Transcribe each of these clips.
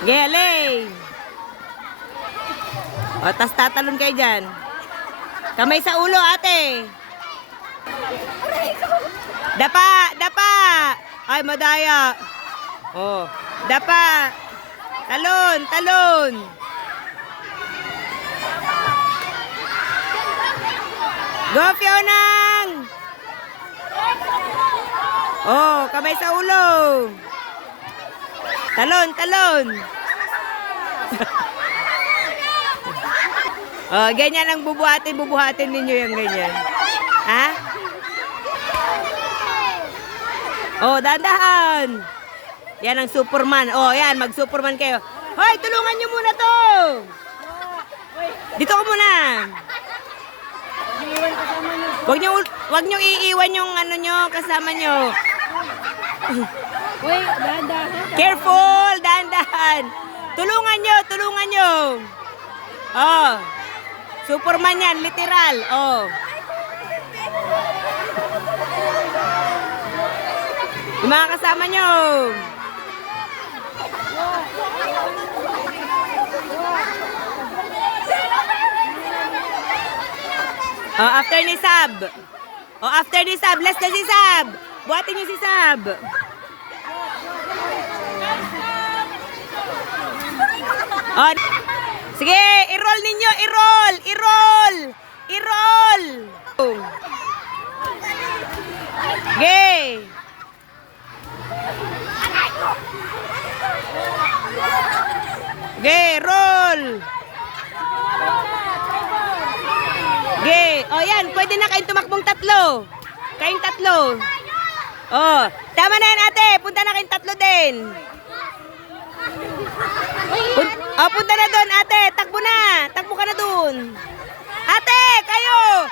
Galing! O, tas tatalon kayo dyan. Kamay sa ulo, ate. Dapa! Dapa! Ay, madaya. O, dapa. Talon! Talon! Go, Fionang! Oh, kamay sa ulo. Talon, talon. Oh, ganyan ang bubuhatin ninyo yung ganyan. Ha? Oh, dahan-dahan. Yan ang Superman. Oh, yan, mag-Superman kayo. Hoy, tulungan nyo muna to. Dito ko muna. Wag nyo iiwan yung ano nyo, kasama nyo. Wait, dahan-dahan. Careful, dahan-dahan. Tulungan nyo, tulungan nyo. Oh. Superman yan, literal. Oh. Yung mga kasama nyo. Oh, after ni Sab. Oh, after ni Sab. Last na si Sab. Buhatin niyo si Sab. Oh, sige, i-roll ninyo, i-roll, i-roll, i-roll. Okay. Okay, roll. Okay, oh yan, pwede na kayong tumakbong tatlo. Kayong tatlo. Oh, tama na yan ate, punta na kayong tatlo din. Punta na doon, ate. Takbo na. Takbo ka na doon. Ate, kayo.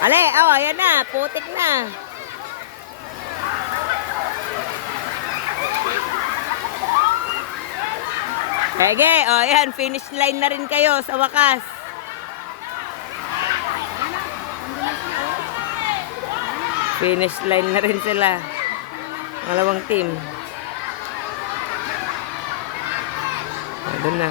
Ale, oh, ayan na. Putik na. Sige, oh, ayan. Finish line na rin kayo sa wakas. Finish line na rin sila. Malawang team. Doon na.